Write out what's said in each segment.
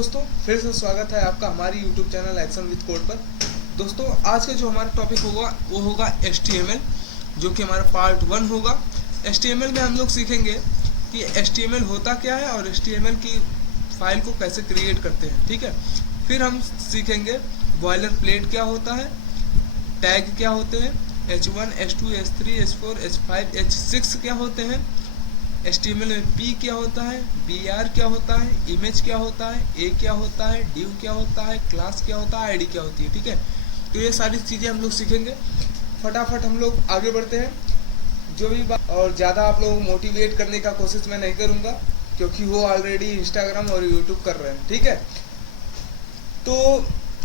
दोस्तों, फिर से स्वागत है आपका हमारी YouTube channel action with code पर। दोस्तों, आज का जो हमारा टॉपिक होगा वो होगा HTML, जो कि हमारा पार्ट 1 होगा। HTML में हम लोग सीखेंगे कि HTML होता क्या है और HTML की फाइल को कैसे क्रिएट करते हैं, ठीक है। फिर हम सीखेंगे बॉयलर प्लेट क्या होता है, टैग क्या होते हैं, H1, H2, H3, H4, H5, H6 क्या होते हैं, HTML में P क्या होता है, BR क्या होता है, इमेज क्या होता है, A क्या होता है, div क्या होता है, क्लास क्या होता है, ID क्या होती है, ठीक है। तो ये सारी चीज़ें हम लोग सीखेंगे। फटाफट हम लोग आगे बढ़ते हैं। जो भी बात और ज़्यादा आप लोगों को मोटिवेट करने का कोशिश मैं नहीं करूँगा, क्योंकि वो ऑलरेडी इंस्टाग्राम और यूट्यूब कर रहे हैं, ठीक है। तो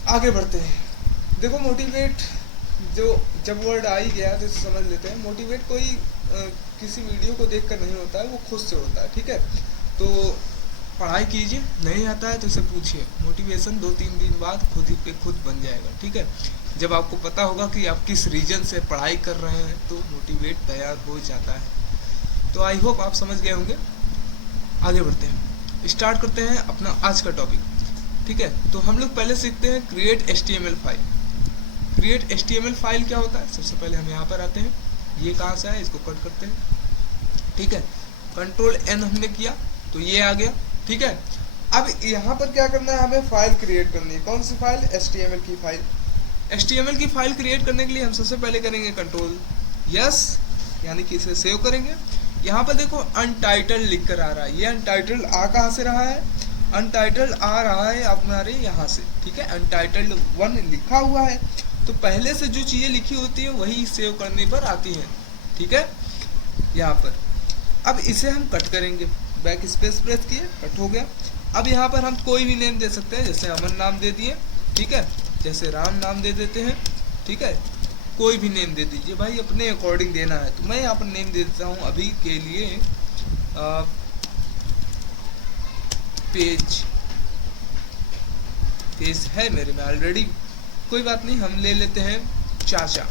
आगे बढ़ते हैं। देखो, मोटिवेट जो जब वर्ड आ ही गया तो इसे समझ लेते हैं। मोटिवेट कोई किसी वीडियो को देखकर नहीं होता है, वो खुद से होता है, ठीक है। तो पढ़ाई कीजिए, नहीं आता है तो इसे पूछिए। मोटिवेशन 2-3 दिन बाद खुद ही पे खुद बन जाएगा, ठीक है। जब आपको पता होगा कि आप किस रीजन से पढ़ाई कर रहे हैं तो मोटिवेट तैयार हो जाता है। तो आई होप आप समझ गए होंगे। आगे बढ़ते हैं, स्टार्ट करते हैं अपना आज का टॉपिक, ठीक है। तो हम लोग पहले सीखते हैं create HTML file. Create HTML file क्या होता है। सबसे पहले हम यहाँ पर आते हैं, ये कहाँ से है, इसको कट करते हैं, ठीक है। कंट्रोल N हमने किया तो ये आ गया, ठीक है। अब यहाँ पर क्या करना है, हमें फाइल क्रिएट करनी है। कौन सी फाइल? HTML की फाइल। HTML की फाइल क्रिएट करने के लिए हम सबसे पहले करेंगे कंट्रोल यस, यानी कि इसे सेव करेंगे। यहाँ पर देखो अनटाइटल्ड लिख कर आ रहा है, ये अनटाइटल्ड आ कहाँ से रहा है, अनटाइटल्ड आ रहा है हमारे यहाँ से, ठीक है। अनटाइटल्ड 1 लिखा हुआ है, तो पहले से जो चीज़ें लिखी होती है वही सेव करने पर आती हैं, ठीक है। यहाँ पर अब इसे हम कट करेंगे, बैक स्पेस प्रेस किए, कट हो गया। अब यहाँ पर हम कोई भी नेम दे सकते हैं, जैसे अमन नाम दे दिए, ठीक है, जैसे राम नाम दे देते हैं, ठीक है। कोई भी नेम दे दीजिए भाई, अपने अकॉर्डिंग देना है। तो मैं यहाँ पर नेम दे देता हूँ अभी के लिए पेज है मेरे में ऑलरेडी, कोई बात नहीं, हम ले लेते हैं चाचा,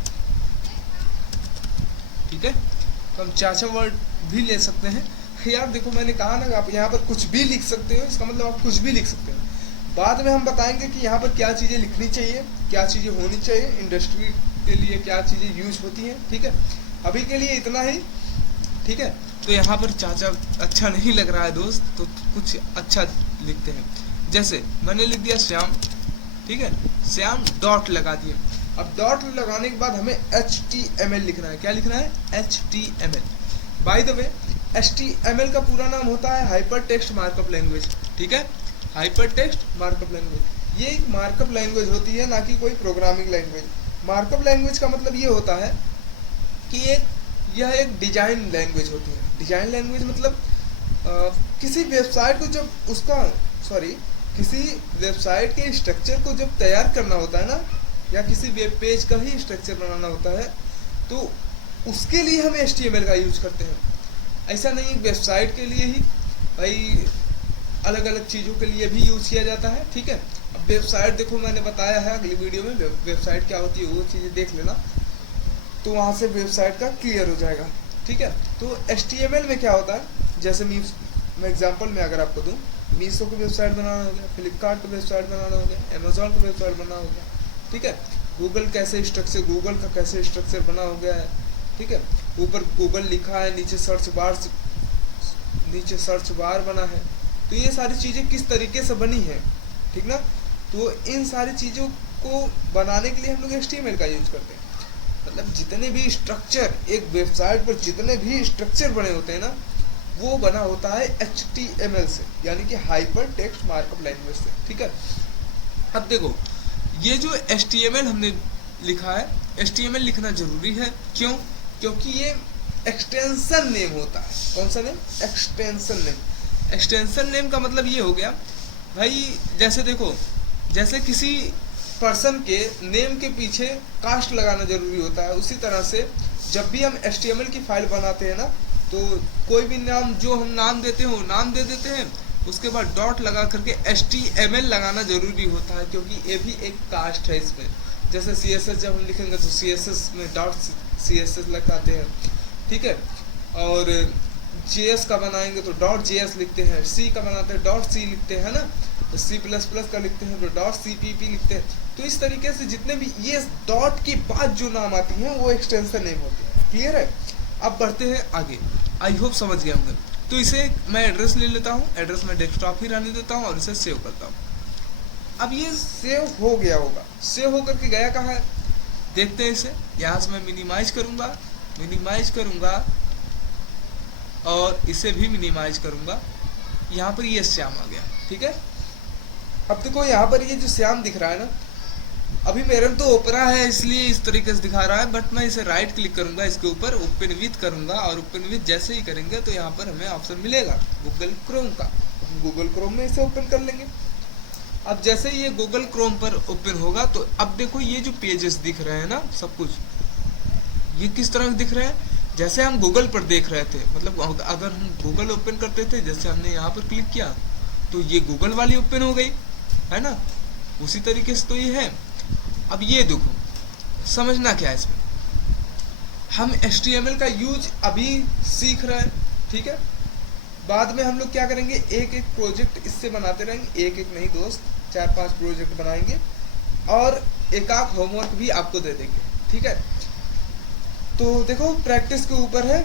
ठीक है। तो हम चाचा वर्ड भी ले सकते हैं। यार देखो, मैंने कहा ना, आप यहाँ पर कुछ भी लिख सकते हो, इसका मतलब आप कुछ भी लिख सकते हो। बाद में हम बताएंगे कि यहाँ पर क्या चीज़ें लिखनी चाहिए, क्या चीज़ें होनी चाहिए, इंडस्ट्री के लिए क्या चीज़ें यूज होती हैं, ठीक है। अभी के लिए इतना ही, ठीक है। तो यहाँ पर चाचा अच्छा नहीं लग रहा है दोस्त, तो कुछ अच्छा लिखते हैं। जैसे मैंने लिख दिया श्याम, ठीक है, श्याम डॉट लगा दिए। अब डॉट लगाने के बाद हमें HTML लिखना है। क्या लिखना है? HTML। By the way, HTML का पूरा नाम होता है हाइपर टेक्स्ट मार्कअप लैंग्वेज, ठीक है। हाइपर टेक्स्ट मार्कअप लैंग्वेज ये एक मार्कअप लैंग्वेज होती है, ना कि कोई प्रोग्रामिंग लैंग्वेज। मार्कअप लैंग्वेज का मतलब ये होता है कि यह एक डिजाइन लैंग्वेज होती है। डिजाइन लैंग्वेज मतलब किसी वेबसाइट को जब किसी वेबसाइट के स्ट्रक्चर को जब तैयार करना होता है ना, या किसी वेब पेज का ही स्ट्रक्चर बनाना होता है, तो उसके लिए हम HTML का यूज करते हैं। ऐसा नहीं वेबसाइट के लिए ही, भाई अलग अलग चीज़ों के लिए भी यूज किया जाता है, ठीक है। अब वेबसाइट देखो, मैंने बताया है अगली वीडियो में वेबसाइट क्या होती है, वो चीज़ें देख लेना, तो वहाँ से वेबसाइट का क्लियर हो जाएगा, ठीक है। तो HTML में क्या होता है, जैसे मैं एग्जाम्पल में अगर आपको दूँ, मीशो को वेबसाइट बनाना हो गया, फ्लिपकार्ट को वेबसाइट बनाना हो गया, अमेजोन को वेबसाइट बनाना हो गया, ठीक है। गूगल का कैसे स्ट्रक्चर बना हो गया है, ठीक है। ऊपर गूगल लिखा है, नीचे सर्च बार बना है। तो ये सारी चीज़ें किस तरीके से बनी है, ठीक ना। तो इन सारी चीज़ों को बनाने के लिए हम लोग HTML का यूज करते हैं। मतलब जितने भी स्ट्रक्चर एक वेबसाइट पर, जितने भी स्ट्रक्चर बने होते हैं ना, वो बना होता है HTML से, यानी कि हाइपर टेक्स्ट मार्कअप लैंग्वेज से, ठीक है। अब देखो, ये जो HTML हमने लिखा है, HTML लिखना जरूरी है। क्यों? क्योंकि ये एक्सटेंशन नेम होता है। कौन सा name? Extension name. Extension name का मतलब ये हो गया भाई, जैसे देखो, जैसे किसी पर्सन के नेम के पीछे कास्ट लगाना जरूरी होता है, उसी तरह से जब भी हम HTML की फाइल बनाते हैं ना, तो कोई भी नाम जो हम नाम देते हो, नाम दे देते हैं, उसके बाद डॉट लगा करके HTML लगाना जरूरी होता है, क्योंकि ये भी एक कास्ट है इसमें। जैसे CSS जब हम लिखेंगे तो CSS में डॉट CSS लगाते हैं, ठीक है। और JS का बनाएंगे तो डॉट JS लिखते हैं, C का बनाते हैं डॉट C लिखते हैं ना। C++ का लिखते हैं तो .cpp लिखते हैं। तो इस तरीके से जितने भी ये डॉट के बाद जो नाम आती हैं वो एक्सटेंशन नेम होती है। क्लियर है? अब बढ़ते हैं आगे। आई होप समझ गए होंगे। तो इसे मैं एड्रेस ले लेता हूँ, एड्रेस में डेस्कटॉप ही रहने देता हूँ और इसे सेव करता हूँ। अब ये सेव हो गया होगा, सेव होकर के गया कहाँ है देखते हैं इसे। यहाँ से मैं मिनिमाइज करूँगा और इसे भी मिनिमाइज करूँगा। यहाँ पर ये श्याम आ गया, ठीक है। अब देखो यहाँ पर ये जो श्याम दिख रहा है ना, अभी मेरे में तो ओपरा है इसलिए इस तरीके से दिखा रहा है, बट मैं इसे राइट क्लिक करूंगा, इसके ऊपर ओपन विथ करूंगा और ओपन विथ जैसे ही करेंगे तो यहाँ पर हमें ऑप्शन मिलेगा गूगल क्रोम का। हम गूगल क्रोम में इसे ओपन कर लेंगे। अब जैसे ही ये गूगल क्रोम पर ओपन होगा तो अब देखो ये जो पेजेस दिख रहे हैं ना, सब कुछ ये किस तरह दिख रहे हैं, जैसे हम गूगल पर देख रहे थे। मतलब अगर हम गूगल ओपन करते थे, जैसे हमने यहाँ पर क्लिक किया तो ये गूगल वाली ओपन हो गई है ना, उसी तरीके से तो ये है। अब ये देखो, समझना क्या है इसमें, हम HTML का यूज अभी सीख रहे हैं, ठीक है। बाद में हम लोग क्या करेंगे, एक एक प्रोजेक्ट इससे बनाते रहेंगे, एक एक नहीं दोस्त 4-5 प्रोजेक्ट बनाएंगे और एक आध होमवर्क भी आपको दे देंगे, ठीक है। तो देखो प्रैक्टिस के ऊपर है,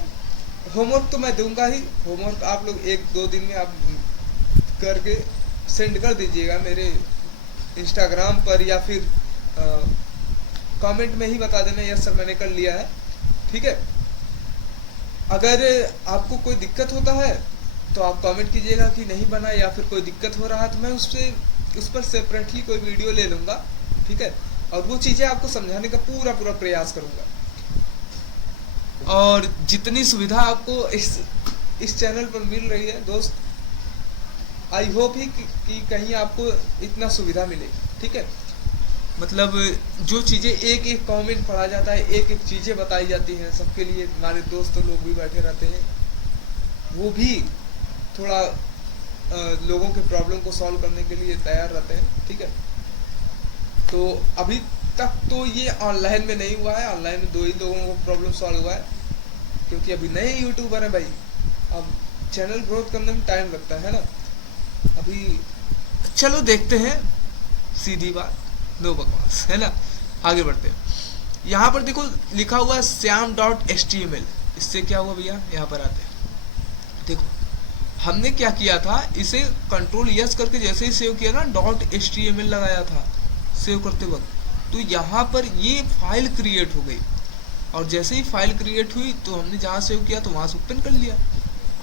होमवर्क तो मैं दूंगा ही। होमवर्क आप लोग 1-2 दिन में आप करके सेंड कर दीजिएगा मेरे इंस्टाग्राम पर या फिर कमेंट में ही बता देना यस सर मैंने कर लिया है, ठीक है। अगर आपको कोई दिक्कत होता है तो आप कमेंट कीजिएगा कि नहीं बना, या फिर कोई दिक्कत हो रहा है तो मैं उस पर सेपरेटली कोई वीडियो ले लूँगा, ठीक है, और वो चीज़ें आपको समझाने का पूरा प्रयास करूँगा। और जितनी सुविधा आपको इस चैनल पर मिल रही है दोस्त, आई होप ही कि कहीं आपको इतना सुविधा मिले, ठीक है। मतलब जो चीज़ें एक एक कमेंट पढ़ा जाता है, एक एक चीज़ें बताई जाती हैं सबके लिए, हमारे दोस्त लोग भी बैठे रहते हैं, वो भी थोड़ा लोगों के प्रॉब्लम को सॉल्व करने के लिए तैयार रहते हैं, ठीक है। तो अभी तक तो ये ऑनलाइन में नहीं हुआ है, ऑनलाइन में 2 ही लोगों को प्रॉब्लम सॉल्व हुआ है, क्योंकि अभी नए यूट्यूबर हैं भाई, अब चैनल ग्रोथ करने में टाइम लगता है ना। अभी चलो देखते हैं, सीधी बात, नो बकवास, है ना। आगे बढ़ते हैं। यहाँ पर देखो लिखा हुआ है syam.html, इससे क्या हुआ भैया, यहाँ पर आते हैं। देखो हमने क्या किया था, इसे कंट्रोल यस करके जैसे ही सेव किया ना, .html लगाया था सेव करते वक्त, तो यहाँ पर ये फाइल क्रिएट हो गई, और जैसे ही फाइल क्रिएट हुई तो हमने जहाँ सेव किया तो वहाँ से ओपन कर लिया।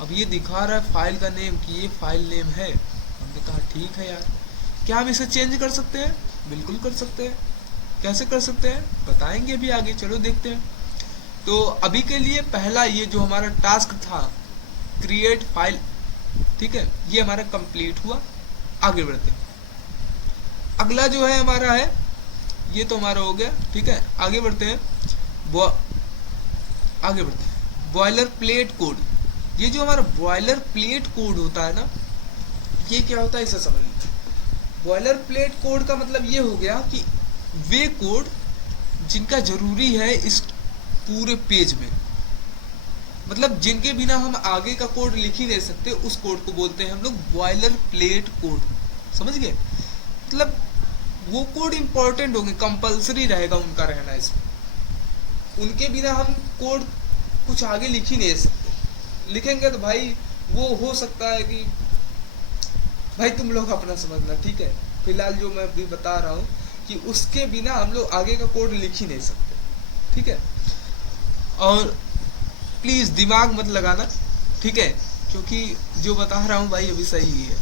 अब ये दिखा रहा है फाइल का नेम कि ये फाइल नेम है। हमने कहा ठीक है यार, क्या हम इसे चेंज कर सकते हैं? बिल्कुल कर सकते हैं। कैसे कर सकते हैं बताएंगे अभी आगे, चलो देखते हैं। तो अभी के लिए पहला ये जो हमारा टास्क था क्रिएट फाइल, ठीक है, ये हमारा कंप्लीट हुआ। आगे बढ़ते हैं। अगला जो है हमारा है, ये तो हमारा हो गया, ठीक है। आगे बढ़ते हैं, बॉयलर प्लेट कोड। ये जो हमारा बॉयलर प्लेट कोड होता है ना, ये क्या होता है इसे समझ लीजिए। बॉयलर प्लेट कोड का मतलब ये हो गया कि वे कोड जिनका जरूरी है इस पूरे पेज में, मतलब जिनके बिना हम आगे का कोड लिख ही नहीं सकते, उस कोड को बोलते हैं हम लोग बॉयलर प्लेट कोड। समझ गए? मतलब वो कोड इंपॉर्टेंट होंगे, कंपलसरी रहेगा उनका रहना इसमें, उनके बिना हम कोड कुछ आगे लिख ही नहीं सकते। लिखेंगे तो भाई वो हो सकता है कि भाई तुम लोग अपना समझना, ठीक है। फिलहाल जो मैं अभी बता रहा हूँ कि उसके बिना हम लोग आगे का कोड लिख ही नहीं सकते, ठीक है। और प्लीज़ दिमाग मत लगाना, ठीक है, क्योंकि जो बता रहा हूँ भाई अभी सही ही है।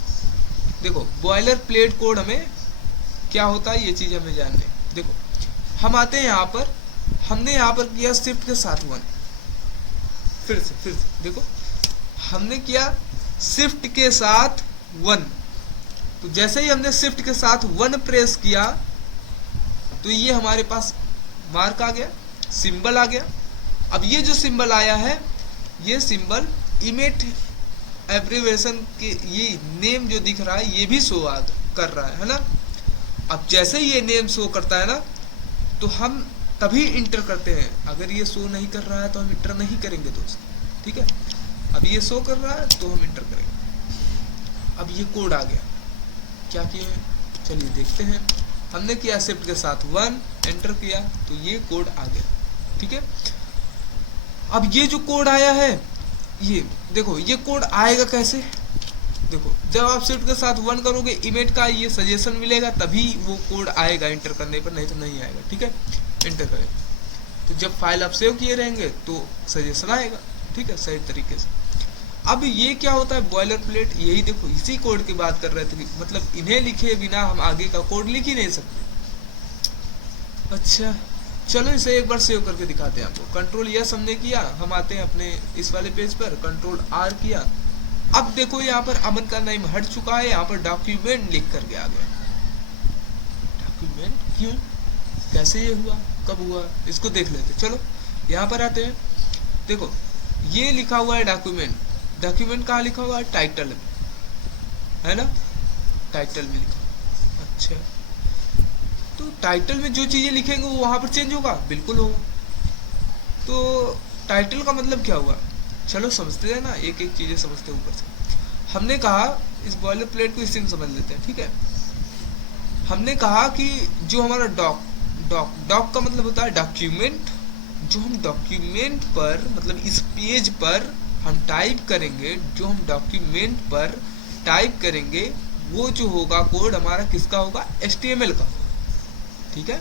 देखो बॉयलर प्लेट कोड हमें क्या होता है ये चीज़ हमें जाननी। देखो हम आते हैं यहाँ पर, हमने यहाँ पर किया शिफ्ट के साथ 1, फिर से देखो हमने किया शिफ्ट के साथ 1, तो जैसे ही हमने शिफ्ट के साथ 1 प्रेस किया तो ये हमारे पास मार्क आ गया, सिंबल आ गया। अब ये जो सिंबल आया है, ये सिंबल इमेट एब्रीविएशन के, ये नेम जो दिख रहा है ये भी शो कर रहा है ना। अब जैसे ही ये नेम शो करता है ना तो हम तभी इंटर करते हैं, अगर ये शो नहीं कर रहा है तो हम इंटर नहीं करेंगे दोस्त, ठीक है। अब ये शो कर रहा है तो हम इंटर करेंगे। अब ये कोड आ गया, क्या किए हैं, चलिए देखते हैं। हमने किया शिफ्ट के साथ 1, एंटर किया तो ये कोड आ गया। ठीक है, अब ये जो कोड आया है, ये देखो ये कोड आएगा कैसे। देखो जब आप शिफ्ट के साथ 1 करोगे इमेज का ये सजेशन मिलेगा, तभी वो कोड आएगा एंटर करने पर, नहीं तो नहीं आएगा। ठीक है, एंटर करें तो जब फाइल आप सेव किए रहेंगे तो सजेशन आएगा। ठीक है, सही तरीके से। अब ये क्या होता है, बॉयलर प्लेट, यही देखो इसी कोड की बात कर रहे थे कि मतलब इन्हें लिखे बिना हम आगे का कोड लिख ही नहीं सकते। अच्छा चलो इसे एक बार सेव करके दिखाते हैं आपको। कंट्रोल यस हमने किया, हम आते हैं अपने इस वाले पेज पर, कंट्रोल आर किया। अब देखो यहाँ पर अमन का नेम हट चुका है, यहाँ पर डॉक्यूमेंट लिख करके आ गया। डॉक्यूमेंट क्यों, कैसे ये हुआ, कब हुआ, इसको देख लेते। चलो यहाँ पर आते हैं, देखो ये लिखा हुआ है डॉक्यूमेंट। डॉक्यूमेंट कहाँ लिखा हुआ है, टाइटल में है ना, टाइटल में लिखा। अच्छा तो टाइटल में जो चीजें लिखेंगे वो वहां पर चेंज होगा, बिल्कुल होगा। तो टाइटल का मतलब क्या हुआ, चलो समझते हैं ना, एक एक चीजें समझते हैं ऊपर से। हमने कहा इस बॉयलर प्लेट को इसी में समझ लेते हैं। ठीक है, हमने कहा कि जो हमारा डॉक का मतलब होता है डॉक्यूमेंट, जो हम डॉक्यूमेंट पर मतलब इस पेज पर हम टाइप करेंगे, जो हम डॉक्यूमेंट पर टाइप करेंगे वो जो होगा कोड हमारा किसका होगा, HTML का होगा। ठीक है,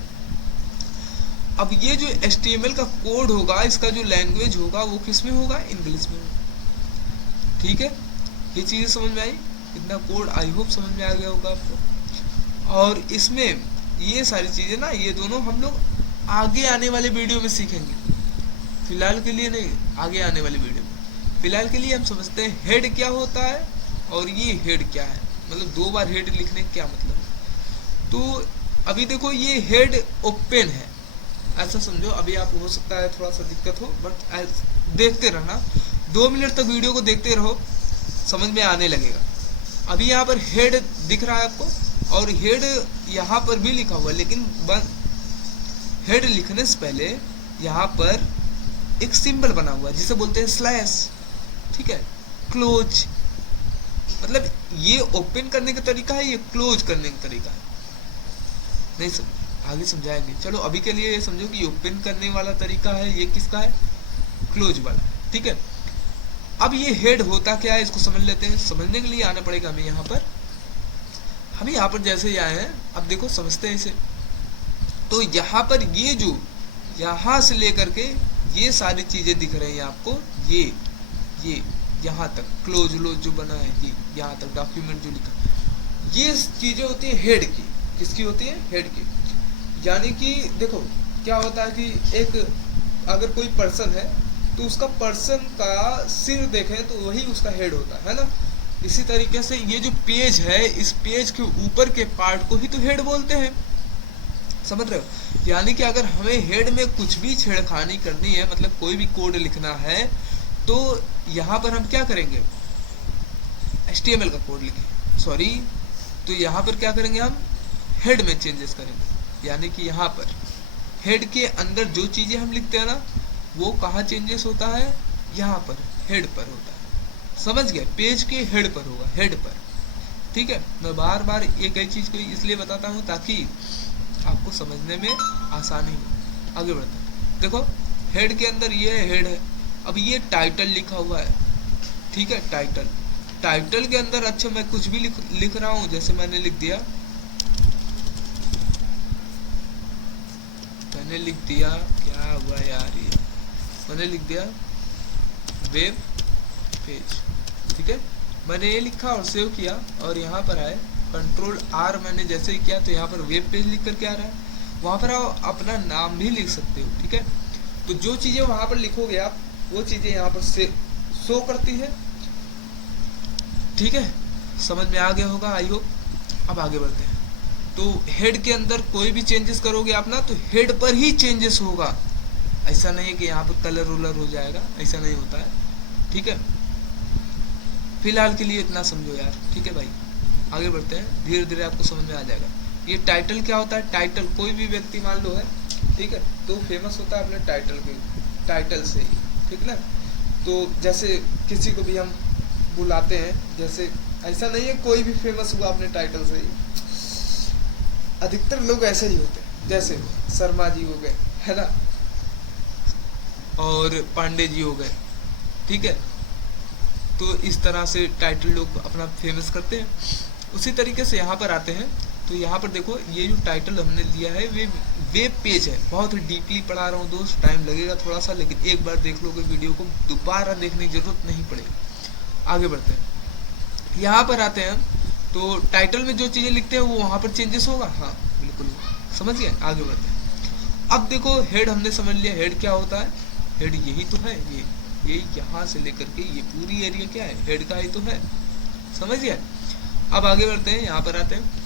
अब ये जो HTML का कोड होगा, इसका जो लैंग्वेज होगा वो किस में होगा, इंग्लिश में होगा। ठीक है, ये चीजें समझ में आई, इतना कोड आई होप समझ में आ गया होगा आपको। और इसमें ये सारी चीजें ना, ये दोनों हम लोग आगे आने वाले वीडियो में सीखेंगे, फिलहाल के लिए नहीं, आगे आने वाले वीडियो में। फिलहाल के लिए हम समझते हैं हेड क्या होता है और ये हेड क्या है, मतलब 2 बार हेड लिखने का क्या मतलब है। तो अभी देखो ये हेड ओपन है, ऐसा समझो। अभी आप हो सकता है थोड़ा सा दिक्कत हो, बट देखते रहना, 2 मिनट तक वीडियो को देखते रहो, समझ में आने लगेगा। अभी यहाँ पर हेड दिख रहा है आपको, और हेड यहाँ पर भी लिखा हुआ है, लेकिन हेड लिखने से पहले यहाँ पर एक सिंबल बना हुआ है जिसे बोलते हैं स्लैश। ठीक है, क्लोज, मतलब ये ओपन करने का तरीका है, ये क्लोज करने का तरीका है, नहीं समझ, आगे समझाएंगे। चलो अभी के लिए ये समझो कि ओपन करने वाला तरीका है, ये किसका है, क्लोज वाला। ठीक है, अब ये हेड होता क्या है इसको समझ लेते हैं। समझने के लिए आना पड़ेगा हमें यहाँ पर। हम यहाँ पर जैसे ही आए हैं, अब देखो समझते हैं इसे। तो यहाँ पर ये जो यहाँ से लेकर के ये सारी चीजें दिख रही हैं आपको, ये यहाँ तक क्लोज लो जो बना है, ये यहाँ तक डॉक्यूमेंट जो लिखा, ये चीजें होती है हेड की। किसकी होती है, हेड की। यानी कि देखो क्या होता है कि एक अगर कोई पर्सन है तो उसका पर्सन का सिर देखें तो वही उसका हेड होता है ना। इसी तरीके से ये जो पेज है, इस पेज के ऊपर के पार्ट को ही तो हेड बोलते हैं, समझ रहे हो। यानी कि अगर हमें हेड में कुछ भी छेड़खानी करनी है, मतलब कोई भी कोड लिखना है, तो यहाँ पर हम क्या करेंगे, HTML का कोड लिखें, सॉरी, तो यहाँ पर क्या करेंगे, हम हेड में चेंजेस करेंगे। यानी कि यहाँ पर हेड के अंदर जो चीजें हम लिखते हैं ना, वो कहाँ चेंजेस होता है, यहाँ पर हेड पर होता है, समझ गए, पेज के हेड पर होगा, हेड पर। ठीक है, मैं बार बार एक ही चीज को इसलिए बताता हूँ ताकि आपको समझने में आसानी हो। आगे बढ़ते हैं, देखो हेड के अंदर ये हेड है। अब ये टाइटल लिखा हुआ है, ठीक है, टाइटल के अंदर अच्छा मैं कुछ भी लिख रहा हूँ, जैसे मैंने लिख दिया क्या हुआ यार, ये मैंने लिख दिया वेब पेज। ठीक है, मैंने ये लिखा और सेव किया, और यहाँ पर आए कंट्रोल R मैंने जैसे ही किया तो यहाँ पर वेब पेज लिख करके आ रहा है। वहाँ पर आप अपना नाम भी लिख सकते हो। ठीक है, तो जो चीजें वहां पर लिखोगे आप, वो चीजें यहाँ पर से शो करती है। ठीक है, समझ में आ गया होगा आई होप। अब आगे बढ़ते हैं। तो हेड के अंदर कोई भी चेंजेस करोगे आप ना, तो हेड पर ही चेंजेस होगा। ऐसा नहीं है कि यहाँ पर कलर वलर हो जाएगा, ऐसा नहीं होता है। ठीक है, फिलहाल के लिए इतना समझो यार। ठीक है भाई, आगे बढ़ते हैं, धीरे धीरे आपको समझ में आ जाएगा। ये टाइटल क्या होता है, टाइटल कोई भी व्यक्ति मान लो है, ठीक है, तो फेमस होता है अपने टाइटल से ही, ठीक ना। तो जैसे किसी को भी हम बुलाते हैं। जैसे ऐसा नहीं है कोई भी फेमस हुआ अपने टाइटल से ही, अधिकतर लोग ऐसे ही होते हैं। जैसे शर्मा जी हो गए, है ना, और पांडे जी हो गए, ठीक है। तो इस तरह से टाइटल लोग अपना फेमस करते हैं। उसी तरीके से यहाँ पर आते हैं, तो यहाँ पर देखो ये जो टाइटल हमने लिया है वे वेब पेज है। बहुत ही डीपली पढ़ा रहा हूँ दोस्त, टाइम लगेगा थोड़ा सा, लेकिन एक बार देख लोगे वीडियो को दोबारा देखने की जरूरत नहीं पड़ेगी। आगे बढ़ते हैं, यहाँ पर आते हैं तो टाइटल में जो चीज़ें लिखते हैं वो वहाँ पर चेंजेस होगा, हाँ बिल्कुल समझ गए। आगे बढ़ते हैं, अब देखो हेड हमने समझ लिया, हेड क्या होता है, हेड यही तो है, ये यहाँ से लेकर के ये पूरी एरिया क्या है, हेड का ही तो है, समझ गए। अब आगे बढ़ते हैं, यहाँ पर आते हैं,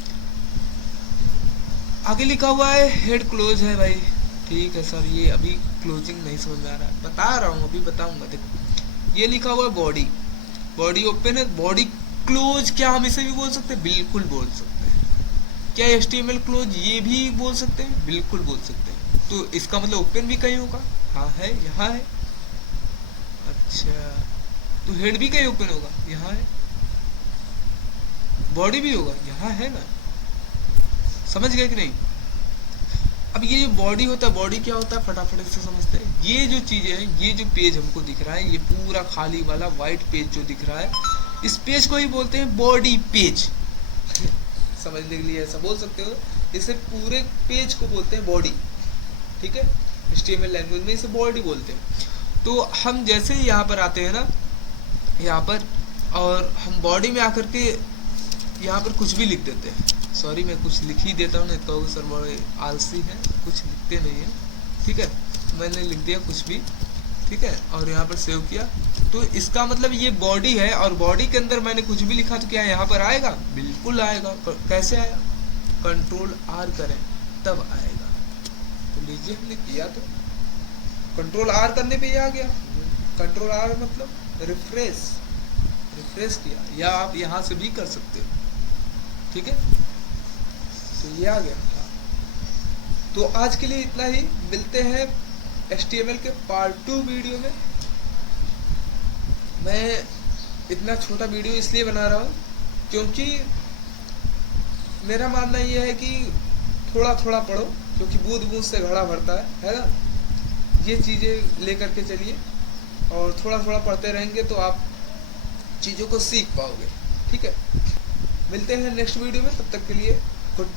आगे लिखा हुआ है हेड क्लोज है भाई, ठीक है सर, ये अभी क्लोजिंग नहीं समझ में आ रहा है, बता रहा हूँ अभी बताऊंगा। देखो ये लिखा हुआ है बॉडी, बॉडी ओपन है, बॉडी क्लोज, क्या हम इसे भी बोल सकते हैं, बिल्कुल बोल सकते हैं। क्या HTML क्लोज ये भी बोल सकते हैं, बिल्कुल बोल सकते हैं। तो इसका मतलब ओपन भी कहीं होगा, हाँ है, यहाँ है। अच्छा, तो हेड भी कहीं ओपन होगा, यहाँ है। बॉडी भी होगा, यहाँ है ना, समझ गए कि नहीं। अब ये जो बॉडी होता है, बॉडी क्या होता है फटाफट से समझते हैं। ये जो चीजें हैं, ये जो पेज हमको दिख रहा है, ये पूरा खाली वाला व्हाइट पेज जो दिख रहा है, इस पेज को ही बोलते हैं बॉडी पेज। समझने के लिए ऐसा बोल सकते हो, इसे पूरे पेज को बोलते हैं बॉडी, ठीक है। HTML लैंग्वेज में इसे बॉडी बोलते हैं। तो हम जैसे ही यहाँ पर आते हैं ना, यहाँ पर, और हम बॉडी में आकर के यहाँ पर कुछ भी लिख देते हैं। सॉरी मैं कुछ लिख ही देता हूँ, नहीं तो सर बड़े आलसी हैं, कुछ लिखते नहीं हैं, ठीक है। मैंने लिख दिया कुछ भी, ठीक है, और यहाँ पर सेव किया। तो इसका मतलब ये बॉडी है, और बॉडी के अंदर मैंने कुछ भी लिखा तो क्या यहाँ पर आएगा, बिल्कुल आएगा। कैसे आया, Ctrl+R करें तब आएगा। तो लीजिए हमने किया, तो Ctrl+R करने पे ये आ गया। Ctrl+R मतलब रिफ्रेश किया, या आप यहाँ से भी कर सकते हो, ठीक है। तो ये आ गया था। तो आज के लिए इतना ही, मिलते हैं HTML के पार्ट 2 वीडियो में। मैं इतना छोटा वीडियो इसलिए बना रहा हूँ क्योंकि मेरा मानना ये है कि थोड़ा थोड़ा पढ़ो, क्योंकि बूंद बूंद से घड़ा भरता है ना। ये चीज़ें लेकर के चलिए, और थोड़ा थोड़ा पढ़ते रहेंगे तो आप चीज़ों को सीख पाओगे, ठीक है। मिलते हैं नेक्स्ट वीडियो में, तब तक के लिए गुड